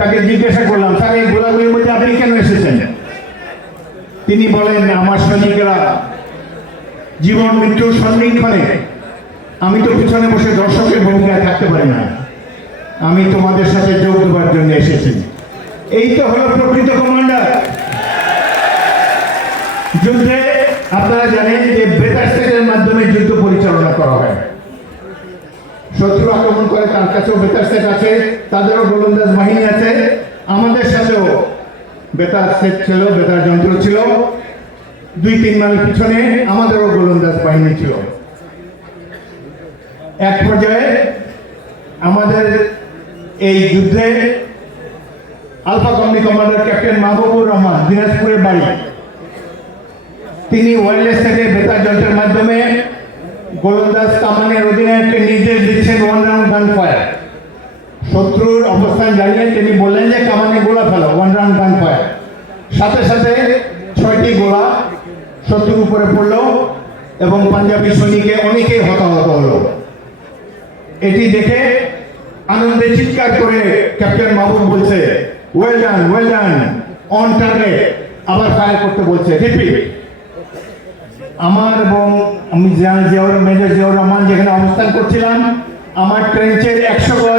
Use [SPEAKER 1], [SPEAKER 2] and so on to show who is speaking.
[SPEAKER 1] তাকে জিজ্ঞাসা করলাম, স্যার, এই গোলাগুলির মধ্যে আপনি কেন এসেছেন? তিনি বলেন, আমার সৈনিকেরা জীবন মৃত্যুর সন্নিক্ষণে আমি তো পিছনে বসে দর্শকের ভূমিকায় থাকতে পারি না। আমি তোমাদের সাথে যোগ দেওয়ার জন্য এসেছি। এই তো হলো প্রকৃত কমান্ডার। যুদ্ধে আপনারা জানেন যে বেতার সেটের মাধ্যমে যুদ্ধ পরিচালনা করা হয়। শত্রু আক্রমণ করে তার কাছেও বেতার সেট আছে, তাদেরও গোলন্দাজ বাহিনী আছে। আমাদের সাথেও বেতার সেট ছিল, বেতার যন্ত্র ছিল। দুই, তিন মাইল পিছনে আমাদেরও গোলন্দাজ বাহিনী ছিল। এক পর্যায়ে আমাদের এই যুদ্ধে alpha company commander captain Mahbubur Rahman, দিনাজপুরের বাড়ি। তিনি ওয়ারলেস থেকে বেতার যন্ত্রের মাধ্যমে গোলন্দাজ কামানের অধিনায়ককে নির্দেশ দিচ্ছেন ওয়ান রাউন্ড গান ফায়ার শত্রুর অবস্থান জানিয়ে তিনি বললেন যে কামানে গোলা ফেলো ওয়ান রান গান ফায়ার সাথে সাথে ছয়টি গোলা শত্রুর উপরে পড়ল এবং পাঞ্জাবি সৈনিকে অনেকেই হতাহত হলো। এটি দেখে আনন্দে চিৎকার করে ক্যাপ্টেন মাহবুব বলছে well done well done on target আবার ফায়ার করতে বলছে রিপিট আমার এবং আমি জিয়া- জিয়াউর মেজর জিয়াউর রহমান যেখানে অবস্থান করছিলাম, আমার ট্রেঞ্চের একশো গজ